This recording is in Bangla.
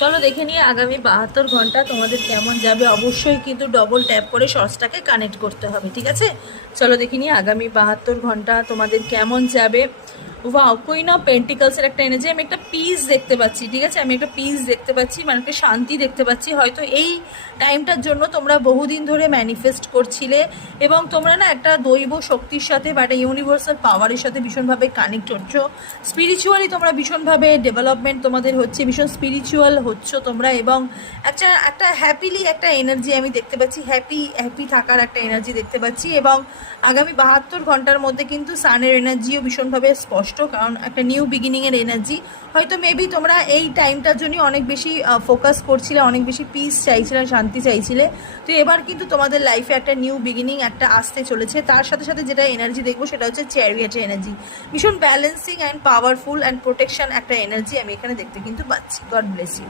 চলো দেখে নিয়ে আগামী 72 ঘন্টা তোমাদের কেমন যাবে। অবশ্যই কিন্তু ডবল ট্যাপ করে শর্টসটাকে কানেক্ট করতে হবে, ঠিক আছে? চলো দেখে নিয়ে আগামী 72 ঘন্টা তোমাদের কেমন যাবে। ওয়াও, কুইন অফ পেন্টিকলসের একটা এনার্জি, আমি একটা পিস দেখতে পাচ্ছি, ঠিক আছে? আমি একটা পিস দেখতে পাচ্ছি, মানে একটা শান্তি দেখতে পাচ্ছি। হয়তো এই টাইমটার জন্য তোমরা বহুদিন ধরে ম্যানিফেস্ট করছিলে এবং তোমরা না একটা দৈব শক্তির সাথে বা একটা ইউনিভার্সাল পাওয়ারের সাথে ভীষণভাবে কানেক্ট হচ্ছ। স্পিরিচুয়ালি তোমরা ভীষণভাবে ডেভেলপমেন্ট তোমাদের হচ্ছে, ভীষণ স্পিরিচুয়াল হচ্ছ তোমরা, এবং একটা একটা হ্যাপিলি একটা এনার্জি আমি দেখতে পাচ্ছি, হ্যাপি থাকার একটা এনার্জি দেখতে পাচ্ছি। এবং আগামী 72 ঘন্টার মধ্যে কিন্তু সানের এনার্জিও ভীষণভাবে স্পষ্ট, কারণ একটা নিউ বিগিনিংয়ের এনার্জি। হয়তো মেবি তোমরা এই টাইমটার জন্যই অনেক বেশি ফোকাস করছিলে, অনেক বেশি পিস চাইছিলে, শান্তি চাইছিলে। তো এবার কিন্তু তোমাদের লাইফে একটা নিউ বিগিনিং একটা আসতে চলেছে। তার সাথে সাথে যেটা এনার্জি দেখবো সেটা হচ্ছে চ্যারিয়টের এনার্জি, ভীষণ balancing and powerful and protection একটা এনার্জি আমি এখানে দেখতে কিন্তু পাচ্ছি। God bless you.